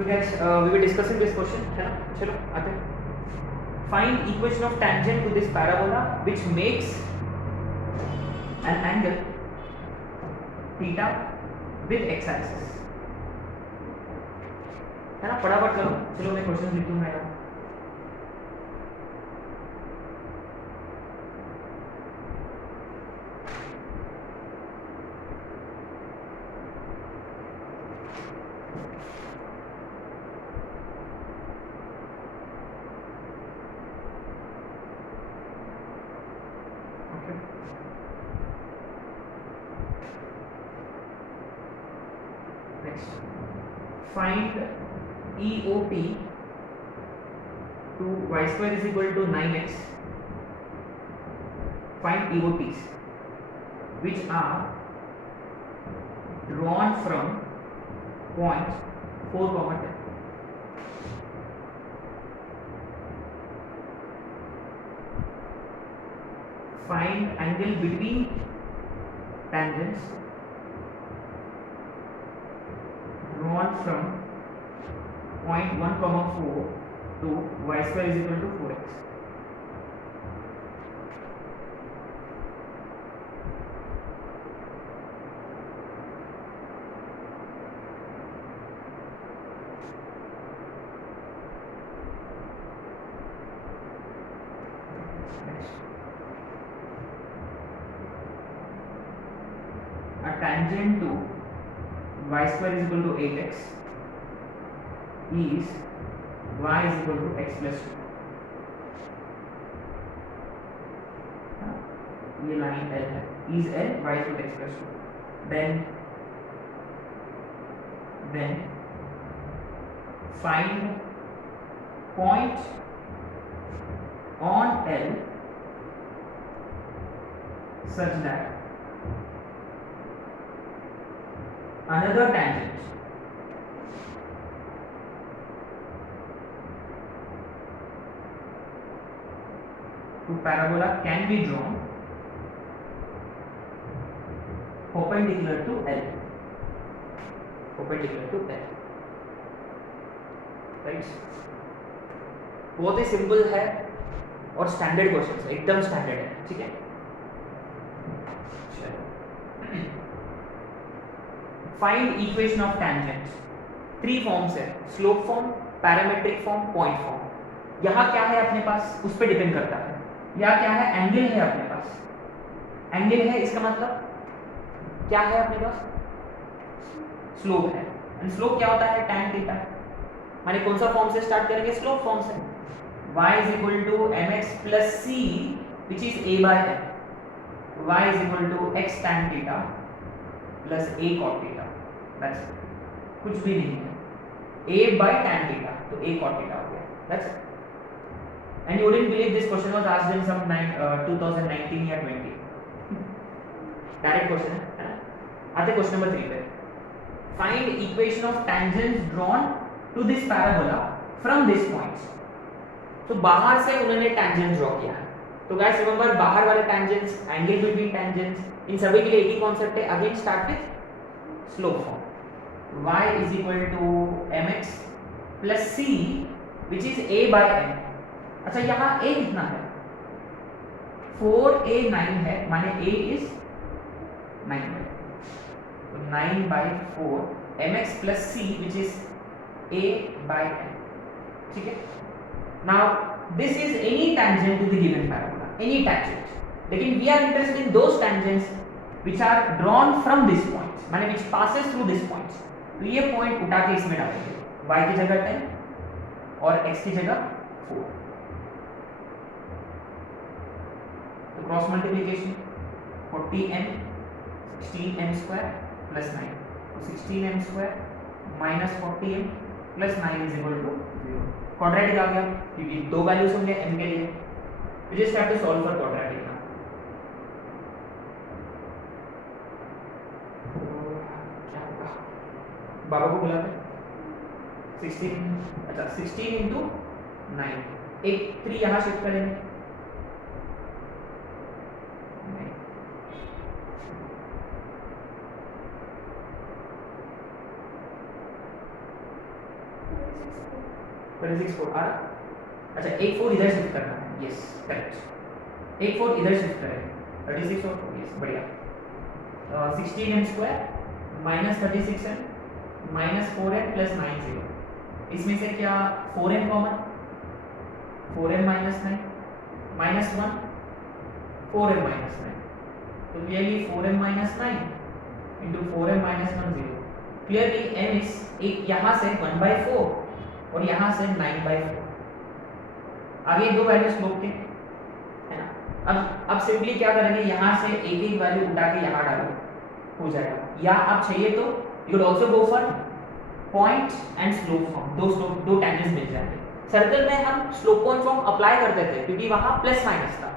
we were discussing this question, है ना? चलो आते हैं. Find equation of tangent to this parabola which makes an angle theta with x axis. है ना? फटाफट करो. चलो मैं क्वेश्चन लिख दूं मेरा. Find EOP to y square is equal to 9x. Find EOPs which are drawn from points 4, 10. Find angle between tangents drawn from point 1, 4 to y square is equal to 4x. A tangent to y square is equal to 8x is y is equal to x plus 2. ये line L है, is L, y is equal to x plus 2. Then find point on L such that another tangent to parabola can be drawn perpendicular to L. Perpendicular to L. Right? बहुत ही simple है और standard question है, एकदम standard है. ठीक है. Find equation of tangent. 3 forms है, slope form, parametric form, point form. यहाँ क्या है अपने पास, उस पर डिपेंड करता है. यहाँ क्या है, एंगल है अपने पास. एंगल है, इसका मतलब क्या है अपने पास, स्लोप है. एंड स्लोप क्या होता है, tan थीटा. माने कौन सा फॉर्म से स्टार्ट करेंगे, स्लोप फॉर्म से. y is equal to mx plus c which is a by m. y is equal to x tan theta plus a cot theta. That's it. कुछ भी नहीं है. a by tan theta तो a cot theta हो गया. That's it. And you wouldn't believe this question was asked in some 2019 या 20. Direct question है. आते क्वेश्चन नंबर 3 पे. Find equation of tangents drawn to this parabola from this point. तो बाहर से उन्होंने टेंजेंट ड्रॉ किया है. तो गाइस रिमेंबर, बाहर वाले टेंजेंट्स, एंगल बिटवीन टेंजेंट्स, इन सभी के लिए एक ही कॉन्सेप्ट है. Again start with slope form. y is equal to mx plus c which is a by m. अच्छा, यहाँ a कितना है, 4a 9 है, माने a is 9 है. तो 9 by 4 mx plus c which is a by m. ठीक है. Now this is any tangent to the given parabola, any tangent. लेकिन we are interested in those tangents which are drawn from this point, माने which passes through this point. तो ये point उठा के इसमें डालेंगे. y की जगह 10 और x की जगह 4. तो cross multiplication 40m 16m square plus 9. तो 16m square minus 40m plus 9 is equal to 0. Quadratic आ गया क्योंकि 2 वैल्यूज होंगे m के लिए. We just have to solve for quadratic. क्या होगा, बाबा को बुलाते. 16, अच्छा 16 इंटू 9, एक 3 यहाँ शिफ्ट करेंगे. 36 4 आ रहा। अच्छा एक 4 इधर शिफ्ट करना है, यस करेक्ट, एक 4 इधर शिफ्ट करें 36 और 4, यस बढ़िया। 16n square minus 36n minus 4n plus 9 0, इसमें से क्या 4n common, 4n minus 9 minus 1 4n minus 9, तो clearly 4n minus 9 into 4n minus 1 0, clearly m is एक यहाँ से 1/4 और यहाँ से 9/4, आगे दो वैल्यू स्लोप के है ना। अब सिंपली क्या करेंगे, यहाँ से एक एक वैल्यू उठा के यहाँ डालो, हो जाएगा। या आप चाहिए तो you will also go for point and slope form, दो टेंजेंट्स मिल जाएंगे। सर्कल में हम स्लोप पॉइंट फॉर्म अप्लाई करते थे क्योंकि वहां प्लस माइनस था,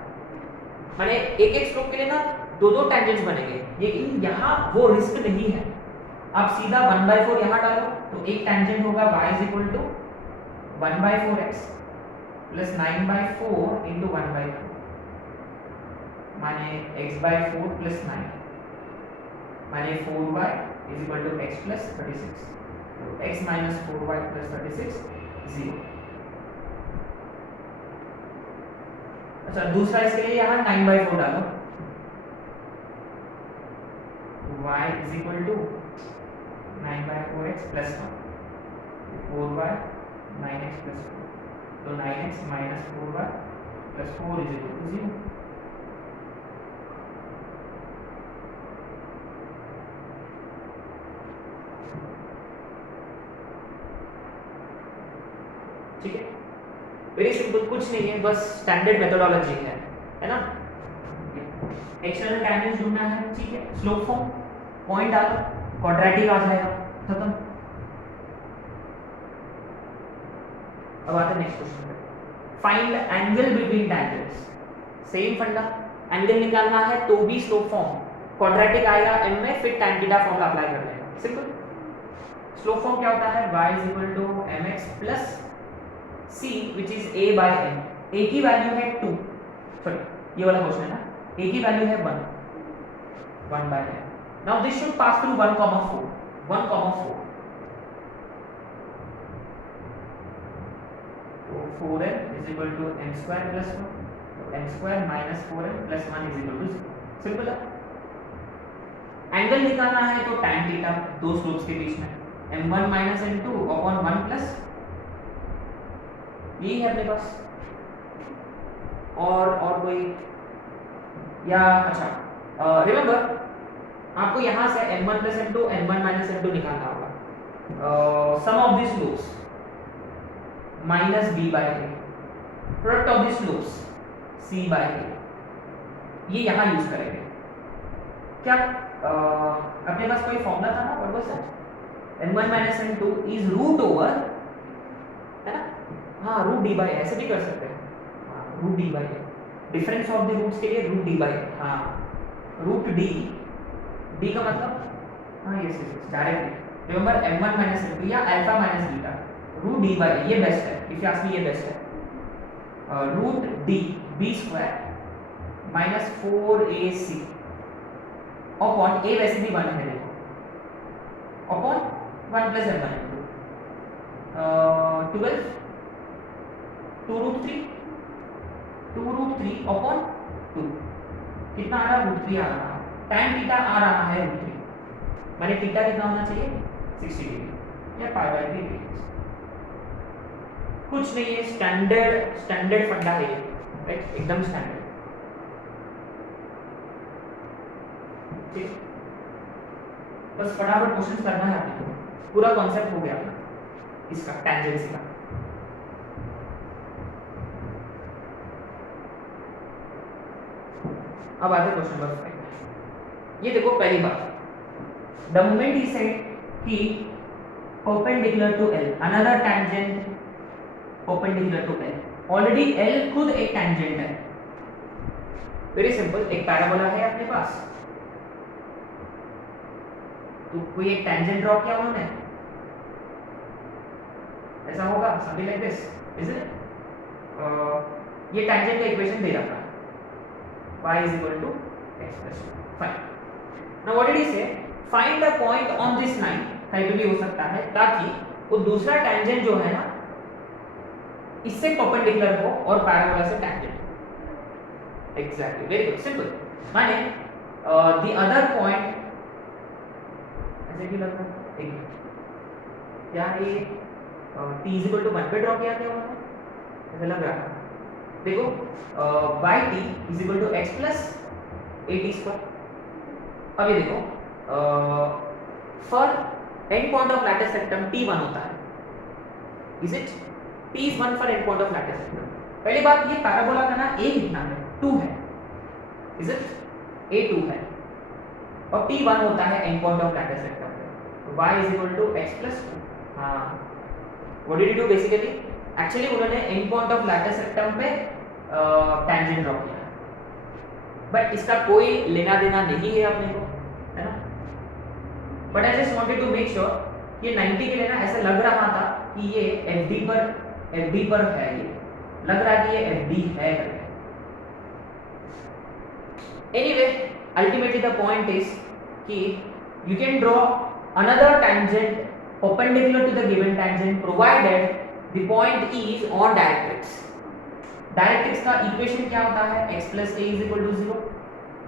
माने एक एक स्लोप के लिए ना दो टेंजेंट्स बनेंगे, लेकिन यहाँ वो रिस्क नहीं है। आप सीधा 1/4 यहाँ डालो तो एक टेंजेंट होगा y is equal to 1/4x plus 9/4 into 1/4, माने x/4 प्लस 9, माने 4y is equal to x plus 36, तो x माइनस 4y प्लस 36 0। अच्छा दूसरा इसके लिए यहाँ 9/4 डालो, y is equal to 9/4x plus 1, 4y 9x plus 4, तो 9x minus 4y plus 4 is equal to 0। ठीक है, वेरी सिंपल, कुछ नहीं है, बस स्टैंडर्ड मेथोडोलॉजी है ना। एक्सटर्नल टेंजेंट ढूंढना है, ठीक है, स्लोप फॉर्म, पॉइंट डालो, क्वाड्रेटिक आ जाएगा, खत्म। अब आते हैं नेक्स्ट क्वेश्चन पे, find angle between tangents. Same फंडा, एंगल निकालना है तो भी स्लोप फॉर्म क्वाड्रेटिक आएगा m में, फिर tan थीटा फॉर्मूला अप्लाई कर लेगा, सिंपल। स्लोप फॉर्म क्या होता है, y is equal to mx plus c which is a by n, a की वैल्यू है 2, सॉरी ये वाला क्वेश्चन है ना, a की वैल्यू है 1 by n। Now this should pass through 1, 4, 1, 4, तो 4n is equal to m square plus 1, तो m square minus 4n plus 1 is equal to 0, simple है। एंगल निकालना है तो tan थीटा, दो स्लोप्स के बीच में m1 माइनस m2 अपॉन 1 प्लस, यही है अपने पास। और कोई या अच्छा रिमेंबर आपको यहाँ से m1 प्लस m2 m1 माइनस m2 निकालना होगा। Sum of the slopes minus b by a, product of the slopes c by a, ये यहाँ यूज करेंगे। क्या अपने पास कोई फॉर्मूला था ना, व्हाट वाज दैट, m1 माइनस m2 इज रूट ओवर, है ना, हाँ रूट डी बाई, ऐसे भी कर सकते हैं, हाँ root D by, difference of the roots के लिए रूट डी बाई, हाँ रूट डी, डी का मतलब हाँ yes yes directly, remember m1 माइनस m2 या alpha minus beta, root D by, ये बेस्ट है, इफ यू आस्क मी ये बेस्ट है, root D B square minus 4ac upon a वैसे भी 1 है देखो, upon 1 plus m1 12 2 root 3 upon 2, कितना आ रहा है, रूट 3 आ रहा है, tan थीटा आ रहा है रूट 3, माने थीटा कितना होना चाहिए 60 डिग्री या पाई बाय 3 डिग्री, कुछ नहीं है, स्टैंडर्ड फंडा है ये, राइट, एकदम स्टैंडर्ड। ठीक, बस फटाफट क्वेश्चन करना है आपको, पूरा कॉन्सेप्ट हो गया अपना इसका टेंजेंसी का। अब आते क्वेश्चन नंबर 5। ये देखो पहली बात, द मोमेंट ही सेड कि perpendicular to L, another tangent perpendicular to L, already L खुद एक टेंजेंट है, वेरी सिंपल, एक पैराबोला है अपने पास, तो कोई एक टेंजेंट ड्रॉ किया उन्होंने, ऐसा होगा something like this, isn't it, ये टेंजेंट का इक्वेशन दे रखा है y is equal to x plus 1, fine. Now what did he say, find a point on this line, कहीं पे भी हो सकता है, ताकि वो दूसरा टेंजेंट जो है ना इससे परपेंडिकुलर हो और पैराबोला से tangent. Exactly, very good, simple. माने द अदर पॉइंट ऐसे भी लग रहा है, एक क्या ये t इज इक्वल टू 1 पे ड्रॉ किया गया होगा, ऐसा लग रहा है। देखो y t is equal to x plus a t square. अभी देखो for end point of latus rectum t1 होता है, is it? t is 1 for end point of latus rectum. पहली बात ये पैराबोला का ना a कितना है? 2 है, इज इट? a 2 है और t1 होता है end point of latus rectum पे, तो y is equal to x plus 2। हाँ, what did you do basically? Actually उन्होंने end point of latus rectum पे टेंजेंट ड्रॉ किया, बट इसका कोई लेना देना नहीं है अपने को, है ना? But I just wanted to make sure ये 90 के लिए ना ऐसा लग रहा था कि ये FD पर है, ये लग रहा है कि ये FD है करके। Anyway ultimately the point is कि you can draw another tangent perpendicular to the given tangent provided the point is on directrix। Directrix का इक्वेशन क्या होता है? x plus a is equal to 0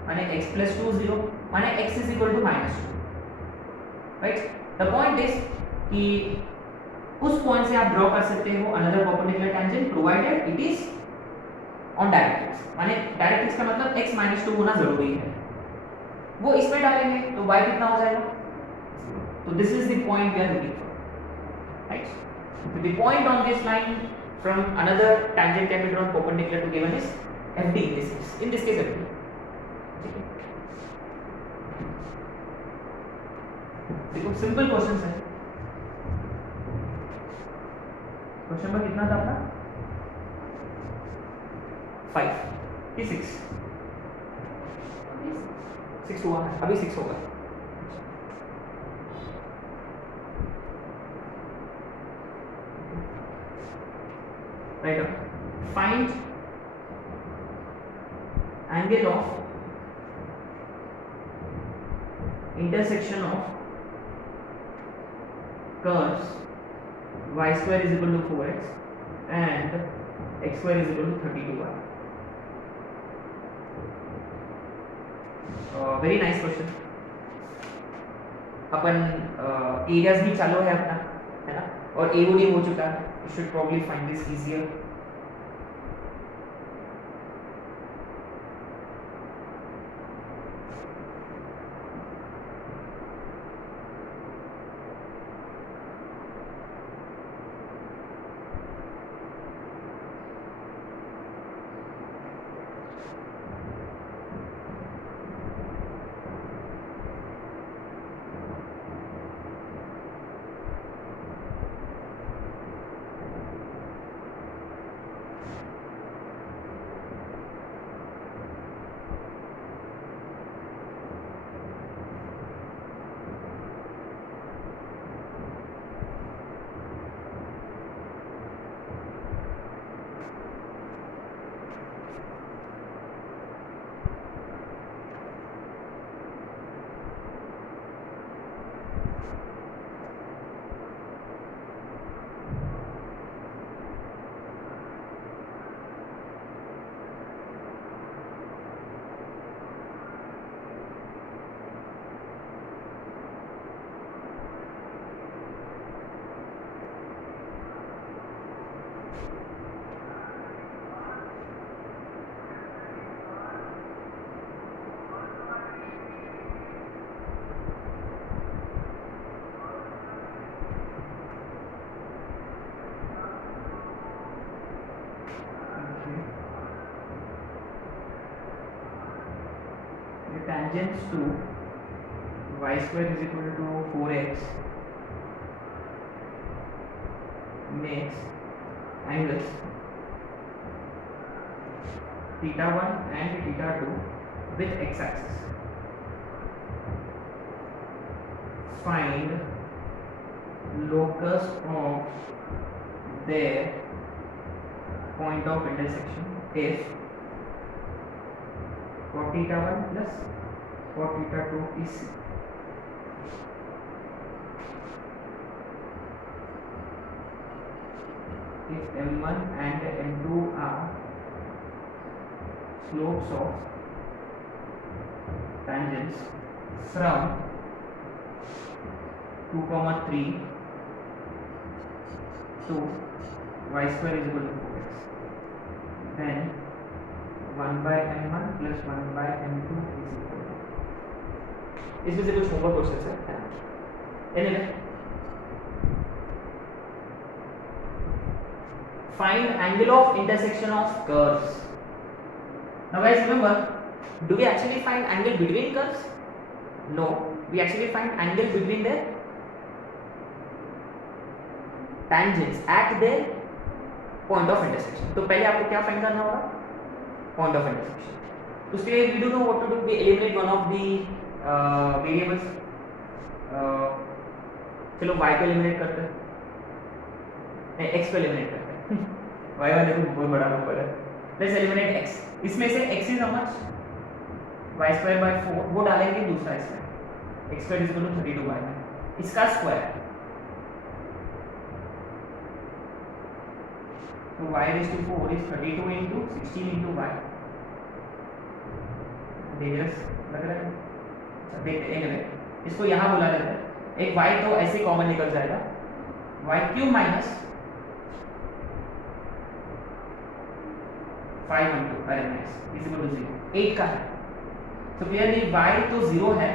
माने x plus 2 0 माने x is equal to minus 2, right? the point is कि उस point से आप ड्रॉ कर सकते हो another perpendicular tangent provided it is on directrix। माने डायरेक्ट्रिक्स का मतलब x minus 2 होना जरूरी है, वो इसमें डालेंगे तो y कितना हो जाएगा? So this is the point we are looking for, right? So the point on this line from another tangent can be drawn perpendicular to given is FD in this case. In this case FD. देखो simple question है। Question number कितना था अपना? 5 कि 6? 6 हुआ है, अभी 6 होगा। Right, find angle of intersection of curves y square is equal to 4x and x square is equal to 32y। Very nice question. Upon areas भी चालू है अपना, है ना, और एओडी हो चुका है। You should probably find this easier। Tangents to y square is equal to 4x makes angles theta 1 and theta 2 with x axis। Find locus of their point of intersection if cot theta 1 plus cot theta 2 is if m1 and m2 are slopes of tangents from 2, 3 to y square is equal to 4x, then 1 by m1 plus 1 by m2 is equal to, इसमें से कुछ homework question है। Anyway, find angle of intersection of curves. Now guys, remember, do we actually find angle between curves? No, we actually find angle between their tangents at their point of intersection. तो पहले आपको क्या find करना होगा? Point of intersection. तो उसके लिए we do know what to do. We eliminate one of the variables. चलो y को eliminate करते हैं, नहीं x को eliminate करते हैं। y वाले को बहुत बड़ा नंबर है। Let's eliminate x. इसमें से x is how much? y square by 4, वो डालेंगे दूसरा इसमें, x square is equal to 32y में, इसका स्क्वायर, तो y raised to 4 is 32 into 16 into y. Dangerous लग रहा है? अच्छा देखते हैं, इसको यहाँ बुला लेते हैं, एक y तो ऐसे कॉमन निकल जाएगा, y cube minus 5 into is equal to 0, 8 का है, तो क्लियरली y तो 0 है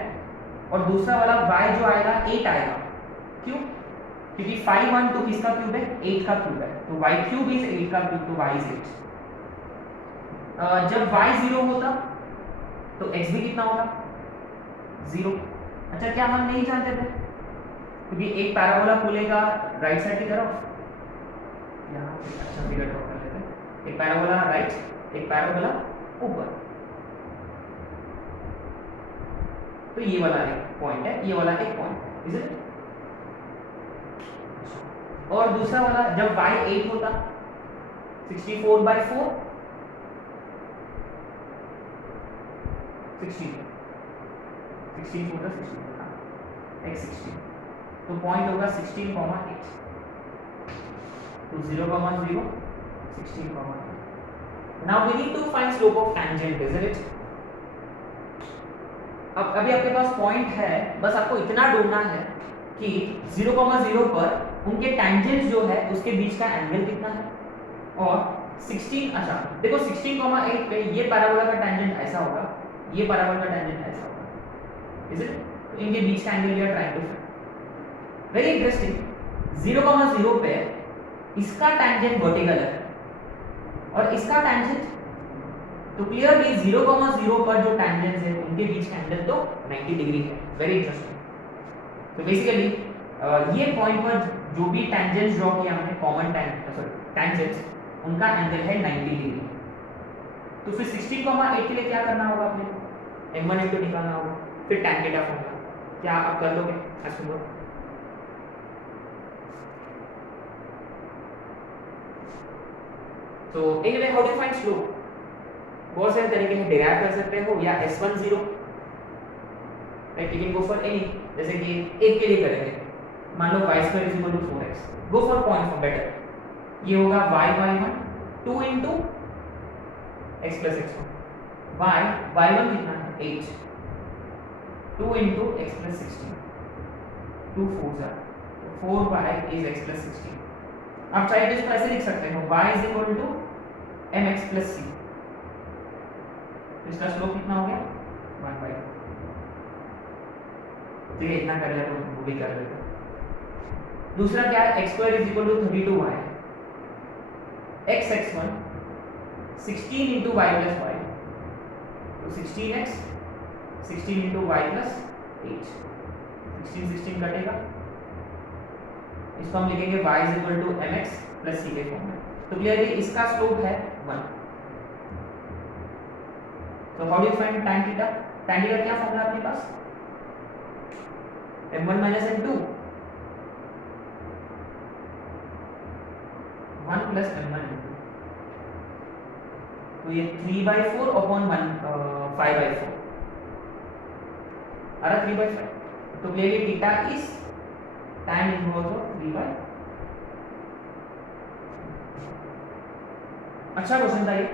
और दूसरा वाला y जो आएगा 8 आएगा, क्यों? क्योंकि 5 1 किसका क्यूब है? 8 का क्यूब है, तो y क्यूब इज 8 का क्यूब, तो y इज 8। जब y 0 होता तो x भी कितना होगा? 0। अच्छा, क्या हम नहीं जानते थे? क्योंकि एक पैराबोला खुलेगा राइट साइड की तरफ, यहाँ अच्छा फिगर ड्रॉ कर लेते हैं, एक पैराबोला राइट, एक पैराबोला ऊपर, तो ये वाला एक पॉइंट है, ये वाला एक पॉइंट है, इज इट? और दूसरा वाला जब y 8 होता, 64 by 4, 16 4 x 16, तो पॉइंट होगा 16, 8, तो 0, 0, 16, 8। Now we need to find slope of tangent, isn't it? अब अभी आपके पास पॉइंट है, बस आपको इतना ढूंढना है कि 0, 0 पर उनके टेंजेंट्स जो है उसके बीच का एंगल कितना है, और 16, अच्छा देखो 16, 8 पे ये पैराबोला का टेंजेंट ऐसा होगा, ये पैराबोला का टेंजेंट ऐसा होगा, इज इट? तो इनके बीच का angle we are trying to find. Very interesting, 0, 0 पे इसका टेंजेंट वर्टिकल है और इसका टेंजेंट, तो क्लियरली 0, 0 पर जो टेंजेंट्स है उनके बीच का एंगल तो 90 डिग्री है। Very interesting. तो बेसिकली ये पॉइंट पर जो भी टेंजेंट्स ड्रॉ किया हमने, कॉमन टेंजेंट्स, उनका एंगल है 90 डिग्री। तो फिर 16, 8 के लिए क्या करना होगा अपने को? m1 m2 निकालना होगा, फिर tan थीटा फॉर्मूला। क्या आप कर लोगे? तो anyway, how do find slope? बहुत सारे तरीके हैं, डिराइव कर सकते हो या S10, right, you can go for any, जैसे कि एक के लिए करेंगे, मान लो y square is equal to 4x, go for point for better, ये होगा y1 2 into x plus x1, y1 कितना है? 8, 2 into x plus 16, 2 4 are 4y is x plus 16। आप चाहे तो इसको ऐसे लिख सकते हो, y is equal to mx plus c, इसका स्लोप कितना हो गया? 1/2। चलिए इतना कर लिया तो वो भी कर लेते हैं। दूसरा क्या है? x square is equal to 32y, x(x1) 16 into y plus y, तो 16x 16 into y plus 8, 16 कटेगा, इसको हम लिखेंगे y is equal to mx plus c के फॉर्म में। तो क्लियरली इसका स्लोप है 1। तो how do you find tan theta? tan theta क्या फॉर्मूला आपके पास? m1 minus m2, 1 plus m1 m2, तो ये 3/4 upon 5/4, आ रहा 3/5, तो clearly theta is tan inverse of 3/4। अच्छा क्वेश्चन था ये।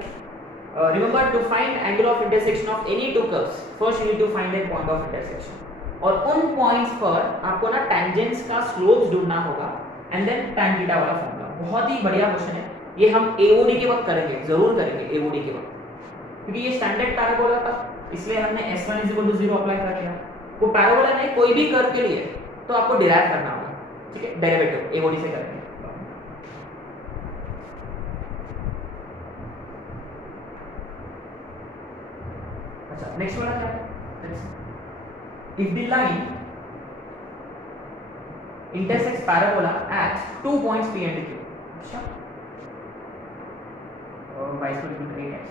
Remember to find angle of intersection of any two curves, first you need to find the point of intersection, और उन points पर आपको ना टेंजेंट्स का स्लोप्स ढूंढना होगा एंड देन tan थीटा वाला फॉर्मूला। बहुत ही बढ़िया क्वेश्चन है ये, हम एओडी के वक्त करेंगे, जरूर करेंगे एओडी के वक्त, क्योंकि ये स्टैंडर्ड पैराबोला था इसलिए हमने s1 0 अप्लाई कर दिया। वो पैराबोला नहीं, कोई भी कर्व के लिए तो आपको डिराइव करना होगा, ठीक है, डेरिवेटिव एओडी से करेंगे। अच्छा नेक्स्ट वाला क्या है, if the line intersects parabola at 2 points P and Q, अच्छा y = 8x,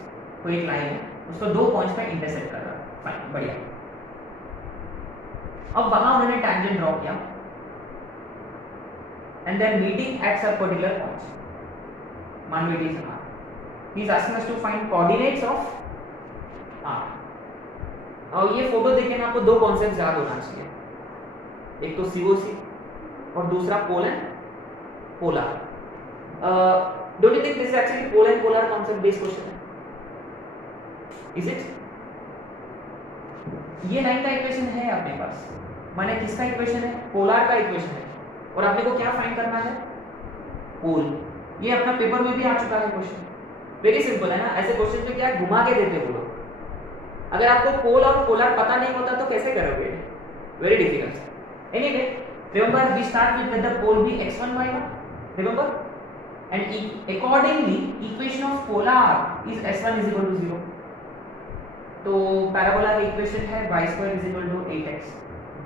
तो एक लाइन है उसको 2 पॉइंट्स पे इंटरसेक्ट कर रहा है, फाइन बढ़िया। अब वहां उन्होंने टैंजेंट ड्रॉ किया and then meeting at some particular points, मान लो it is r, he is asking us to find coordinates of r। और ये फोटो देखे ना आपको दो कॉन्सेप्ट याद होना चाहिए, एक तो सीओसी और दूसरा pole and polar. Don't you think this is actually pole and polar concept based question है, इज इट? ये लाइन का इक्वेशन है अपने पास, माने किसका इक्वेशन है, पोलर का इक्वेशन है, और आपने को क्या फाइंड करना है, पोल। ये अपना पेपर में भी आ चुका है क्वेश्चन, वेरी सिंपल है ना। ऐसे क्वेश्चन में क्या घुमा के देते हो लोग, अगर आपको पोल और पोलर पता नहीं होता तो कैसे करोगे, very difficult. Anyway remember we start with the pole भी x1 y1, remember, and accordingly equation of polar is s1 0। तो पैराबोला का इक्वेशन है y2 8x,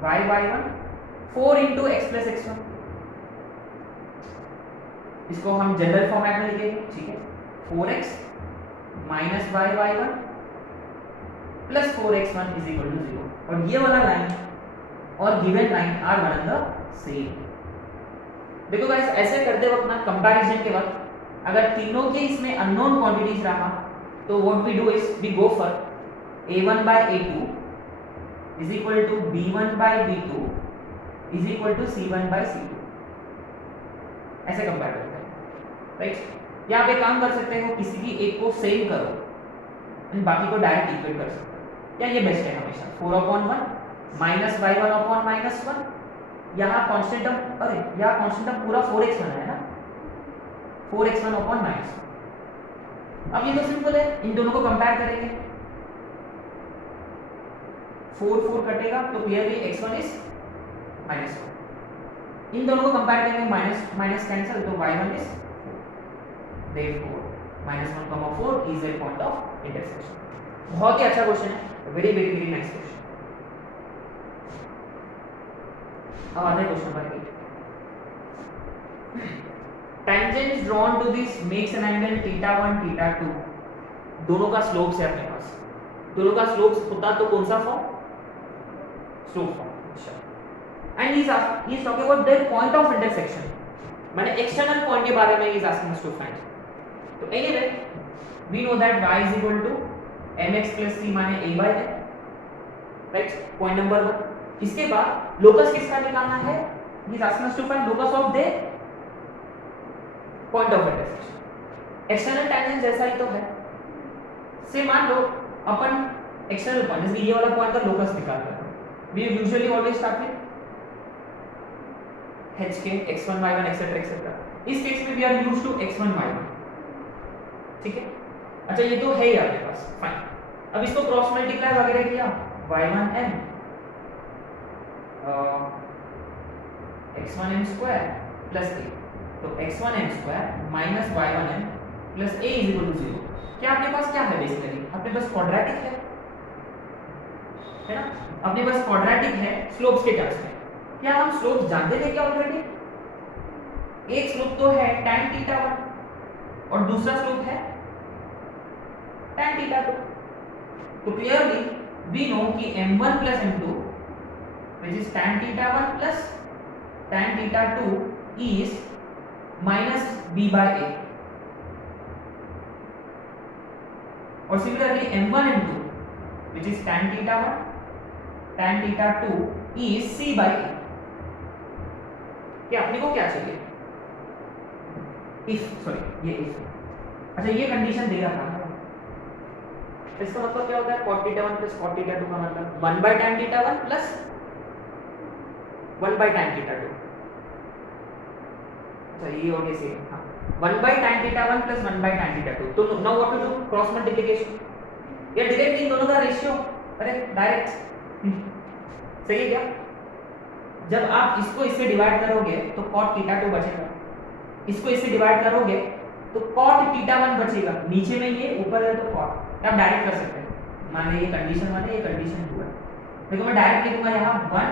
y1 4 × x + x1, इसको हम जनरल फॉर्मेट में लिखेंगे, ठीक है, 4x - y1 + 4x1 = 0, और ये वाला लाइन और given line are one and the same. देखो गाइस ऐसे करते वक्त ना कंपैरिजन के वक्त अगर तीनों के इसमें अननोन क्वांटिटीज रहा तो what we do is we go for a1/a2 = b1/b2 = c1/c2, ऐसे कंपेयर करते हैं, राइट। या आप एक काम कर सकते हो, किसी भी एक को सेम करो एंड बाकी को डायरेक्ट इक्वेट कर सकते हो, या ये बेस्ट है हमेशा 4/1 - y1/-1, यहाँ कांस्टेंट टर्म, अरे यहाँ कांस्टेंट टर्म पूरा 4x1 है ना, 4x1/-1। अब ये तो सिंपल है, इन दोनों को कंपेयर करेंगे, 4 कटेगा तो क्लियरली x1 इज -1, इन दोनों को कंपेयर करेंगे, माइनस माइनस कैंसिल, तो y1 is therefore -1, 4 is a point of intersection। बहुत ही अच्छा क्वेश्चन है, very very very nice question. अब आते हैं question number 8। Tangents drawn to this makes an angle θ1 θ2, दोनों का स्लोप्स है अपने पास, दोनों का स्लोप्स होता तो कौन सा फॉर्म, स्लोप फॉर्म, अच्छा। And he is talking about their point of intersection, माने एक्सटर्नल पॉइंट के बारे में he is asking us to find. तो anyway we know that y = mx + c माने a/n, राइट, पॉइंट नंबर 1। इसके बाद locus किसका निकालना है, he is asking us to find locus of the point of intersection. External tangent जैसा ही तो है, से मान लो अपन एक्सटर्नल पॉइंट, जैसे ये वाला पॉइंट का लोकस निकालना है, we usually always start with h के x1 y1 एक्सेट्रा एक्सेट्रा। इस केस में we are used to x1 y1, ठीक है। अच्छा ये तो है ही आपके पास, फाइन। अब इसको क्रॉस मल्टीप्लाई वगैरह किया, y1m x1m² + a, तो x1m² - y1m + a = 0। क्या आपके पास क्या है, बेसिकली आपके पास क्वाड्रेटिक है ना, अपने पास क्वाड्रेटिक है स्लोप्स के टर्म्स में। क्या हम स्लोप्स जानते थे क्या ऑलरेडी, एक स्लोप तो है tan θ1 और दूसरा स्लोप है tan θ2, तो क्लियरली वी नो कि m1 + m2 which is tan θ1 plus tan θ2 is -b/a, और similarly m1 m2 which is tan θ1 tan θ2 is c/a। क्या अपने को क्या चाहिए, if सॉरी ये if अच्छा ये कंडीशन दे रहा था, इसका मतलब क्या होता है cot theta 1 plus cot theta 2 का मतलब 1 by tan theta 1 plus 1 by tan theta 2। अच्छा ये हो गया सेम, हाँ 1 by tan theta 1 plus 1 by tan theta 2। तो now what to do, cross multiplication या डायरेक्ट इन दोनों का रेशियो, अरे डायरेक्ट सही है क्या। जब आप इसको इससे डिवाइड करोगे तो cot थीटा 2 बचेगा, इसको इससे डिवाइड करोगे तो cot थीटा 1 बचेगा, नीचे में ये ऊपर है तो cot, आप डायरेक्ट कर सकते हैं। मान लीजिए ये कंडीशन 1 है, ये कंडीशन 2 है, देखो मैं डायरेक्ट लिखूंगा यहाँ 1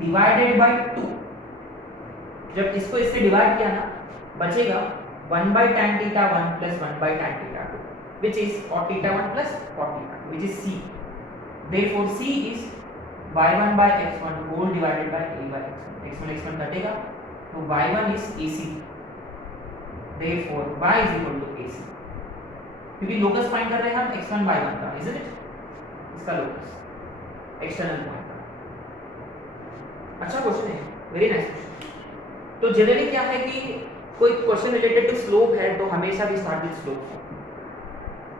डिवाइडेड बाय 2। जब इसको इससे डिवाइड किया ना बचेगा 1 by tan theta 1 plus 1 by tan theta 2 which is cot theta 1 plus cot theta 2 which is c। therefore c is y1 by x1 whole divided by a by x1। x1 कटेगा तो y1 is ac, therefore y is equal to ac, क्योंकि locus find कर रहे हैं हम x1 y1 का, isn't it, इसका locus external point का। अच्छा क्वेश्चन है, वेरी नाइस क्वेश्चन। तो जनरली क्या है कि कोई क्वेश्चन रिलेटेड टू स्लोप है तो हमेशा भी स्टार्ट विद स्लोप,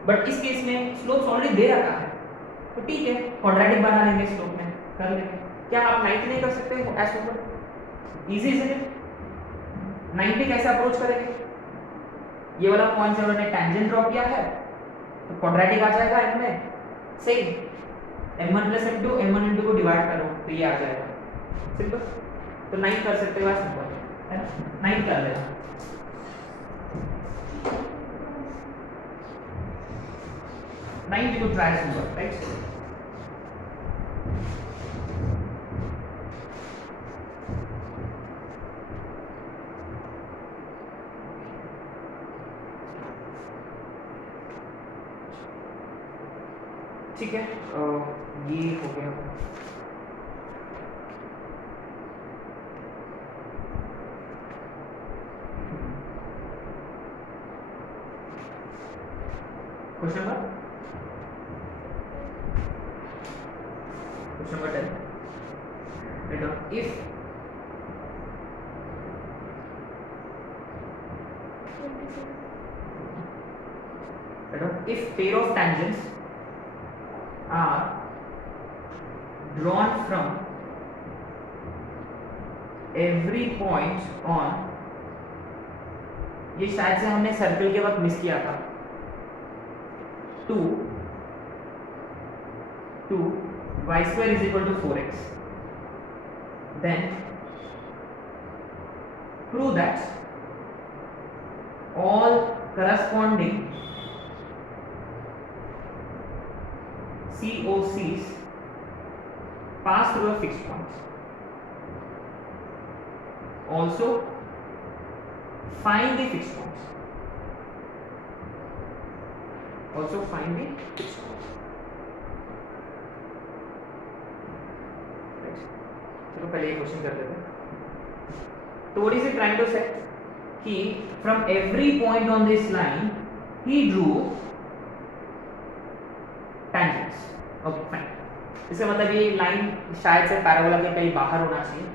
बट इस केस में स्लोप ऑलरेडी दे रखा है तो ठीक है क्वाड्रेटिक बना लेंगे, स्लोप में कर लेंगे। क्या आप 90 नहीं कर सकते हो S number, easy is it. 90 कैसे अप्रोच करेंगे, ये वाला पॉइंट से उन्होंने टेंजेंट ड्रॉ किया है तो क्वाड्रेटिक आ जाएगा m में, सही m1 plus m2 m1 m2 को डिवाइड करो तो ये आ जाएगा, सिंपल। तो 9 कर सकते हो एस नंबर, है ना, 9 कर लेना। Nine we could try as number, right? ठीक है, ये हो गया। Question number Question number 10. Write down if pair of tangents are drawn from every point on, ये शायद से हमने सर्कल के वक्त मिस किया था, to y square is equal to 4x, then prove that all corresponding COCs pass through a fixed point. Also find the fixed points. Also find the fixed points. चलो पहले ये क्वेश्चन कर लेते हैं। तो what is it trying to say कि from every point on this line he drew tangents. Okay fine, इसका मतलब ये लाइन शायद से पैराबोला के कहीं बाहर होना चाहिए।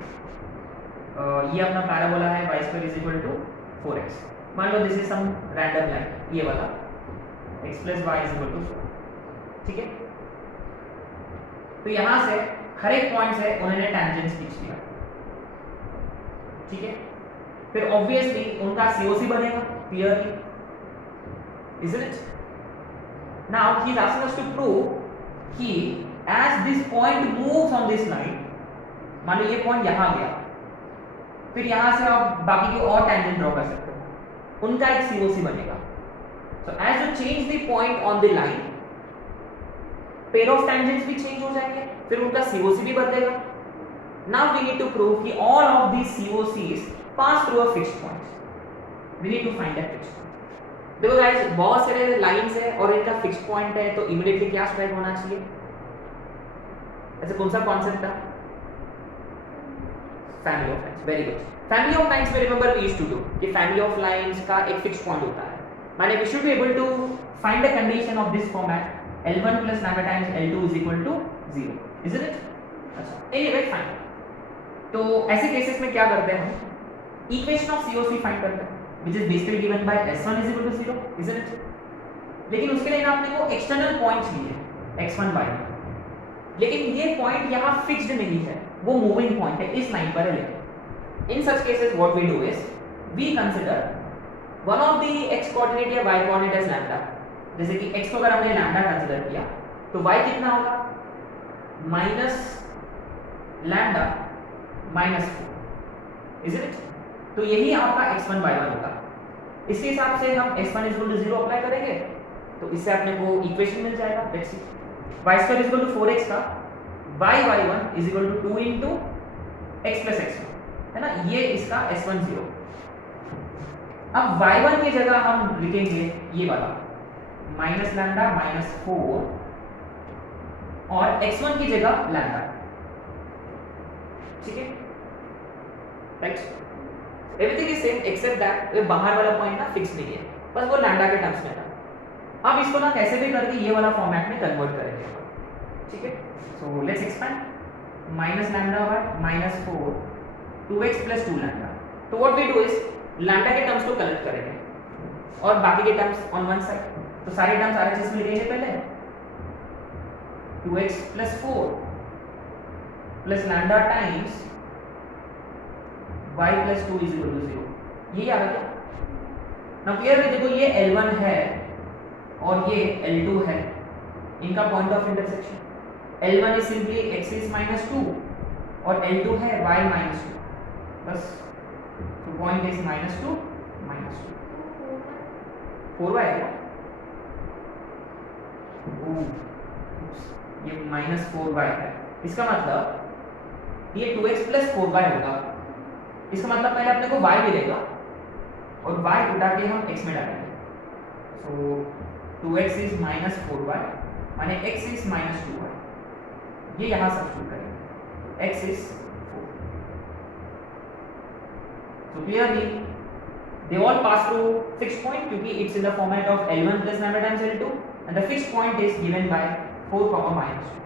ये अपना पैराबोला है y square is equal to 4x। मान लो this is some random line, ये वाला x plus y is equal to 4, ठीक है। तो यहां से हर एक पॉइंट से उन्होंने टेंजेंट्स खींच लिया, ठीक है। फिर ऑब्वियसली उनका सीओसी बनेगा clearly, isn't it? Now he is asking us to prove कि as this point moves on this line, मान लो ये पॉइंट यहां गया, फिर यहां से आप बाकी के और टेंजेंट ड्रॉ कर सकते हो, उनका एक सीओसी बनेगा। So as you change the point on the line, pair of tangents भी चेंज हो जाएंगे, फिर उनका COC भी बदलेगा। Now we need to prove कि all of these COCs pass through a fixed point. We need to find that fixed point. देखो guys, बहुत सारे लाइंस है और इनका फिक्स्ड पॉइंट है, तो इमीडिएटली क्या स्ट्राइक होना चाहिए? ऐसे कौन सा कॉन्सेप्ट था? Family of lines, very good. Family of lines में remember we used to do कि फैमिली ऑफ लाइंस का एक फिक्स्ड पॉइंट होता है, माने we should be able to find the condition of this format L1 plus lambda times L2 is equal to 0, isn't it? अच्छा, anyway fine। तो ऐसे cases में क्या करते हैं हम? इक्वेशन ऑफ COC फाइंड करते हैं। which is basically given by s1 is equal to 0, isn't it? लेकिन उसके लिए ना अपने को एक्सटर्नल पॉइंट चाहिए x1 y1, लेकिन ये पॉइंट यहाँ फिक्स्ड नहीं है, वो मूविंग पॉइंट है, इस लाइन पर है। लेकिन in such cases what we do is we consider one of the x coordinate या y कोऑर्डिनेट एज लैम्डा। जैसे कि x को अगर हमने लैम्डा कंसीडर किया तो y कितना होगा, minus lambda minus 4, is it? तो यही आपका x1 y1 होगा। इसके हिसाब से हम x1 0 अप्लाई करेंगे तो इससे अपने को इक्वेशन मिल जाएगा। लेट्स सी, y2 4x का y1 2 into x plus x1, है ना, ये इसका s1 0। अब y1 की जगह हम लिखेंगे ये वाला माइनस लैम्डा माइनस 4 और x1 की जगह लैम्डा, ठीक है, right? Everything is same except that ये बाहर वाला पॉइंट ना फिक्स नहीं है, बस वो लैम्डा के टर्म्स में था। अब इसको ना कैसे भी करके ये वाला फॉर्मेट में कन्वर्ट करेंगे, ठीक है? So let's expand minus lambda by minus 4 2x plus 2 lambda. तो what we do is lambda के टर्म्स को कलेक्ट करेंगे और बाकी के टर्म्स ऑन वन साइड। तो सारे टर्म्स आरएचएस में लिखेंगे पहले 2x plus 4 plus lambda times y plus 2 is equal to 0। यही आ गया क्या? नाउ क्लियरली देखो ये L1 है और ये L2 है, इनका point of intersection L1 is simply axis minus 2 और L2 है y माइनस 2, बस। तो point is minus 2 minus 2 4y है क्या? ये माइनस 4y है, इसका मतलब ये 2x प्लस 4y होगा। इसका मतलब पहले अपने को y मिलेगा और y उठा के हम x में डालेंगे। सो 2x इज माइनस 4y माने x इज माइनस 2y, ये यहाँ सब्स्टिट्यूट करेंगे, x is 4। So clearly they all pass through fixed point क्योंकि it's in the format of L1 plus lambda times L2 and the fixed point is given by 4 minus 2।